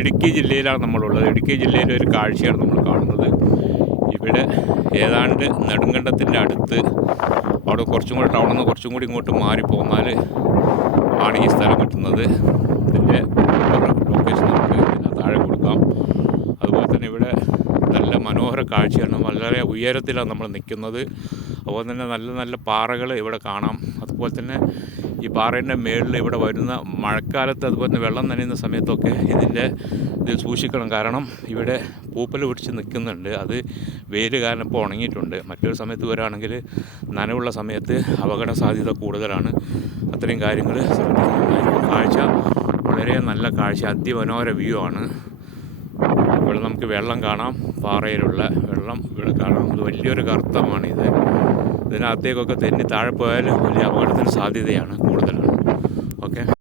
ഇടുക്കി ജില്ലയിലാണ് നമ്മളുള്ളത്. ഇടുക്കി ജില്ലയിലെ ഒരു കാഴ്ചയാണ് നമ്മൾ കാണുന്നത്. ഇവിടെ ഏതാണ്ട് നെടുങ്കണ്ടത്തിൻ്റെ അടുത്ത്, അവിടെ കുറച്ചും കൂടി ടൗണിൽ നിന്ന് കുറച്ചും കൂടി ഇങ്ങോട്ട് മാറിപ്പോന്നാൽ ആണ് ഈ സ്ഥലം കിട്ടുന്നത്. ഇതിൻ്റെ ലൊക്കേഷൻ നമുക്ക് താഴെ കൊടുക്കാം. അതുപോലെ തന്നെ ഇവിടെ നല്ല മനോഹര കാഴ്ചയാണ്. വളരെ ഉയരത്തിലാണ് നമ്മൾ നിൽക്കുന്നത്. അതുപോലെ തന്നെ നല്ല നല്ല പാറകൾ ഇവിടെ കാണാം. അതുപോലെ തന്നെ ഈ പാറേൻ്റെ മേളിൽ ഇവിടെ വരുന്ന മഴക്കാലത്ത്, അതുപോലെ തന്നെ വെള്ളം നനയുന്ന സമയത്തൊക്കെ ഇത് സൂക്ഷിക്കണം. കാരണം ഇവിടെ പൂപ്പൽ പിടിച്ച് നിൽക്കുന്നുണ്ട്. അത് വെയിൽ കാരണം ഇപ്പോൾ ഉണങ്ങിയിട്ടുണ്ട്. മറ്റൊരു സമയത്ത് വരികയാണെങ്കിൽ നനവുള്ള സമയത്ത് അപകട സാധ്യത കൂടുതലാണ്. അത്രയും കാര്യങ്ങൾ കാഴ്ച വളരെ നല്ല കാഴ്ച, അതിമനോഹര വ്യൂ ആണ്. ഇവിടെ നമുക്ക് വെള്ളം കാണാം, പാറയിലുള്ള വെള്ളം ഇവിടെ കാണാം. അത് വലിയൊരു ഗർത്തമാണിത്. ഇതിനകത്തേക്കൊക്കെ തെന്നി താഴെ പോയാൽ വലിയ അപകടത്തിന് സാധ്യതയാണ് കൂടുതലാണ്. ഓക്കെ.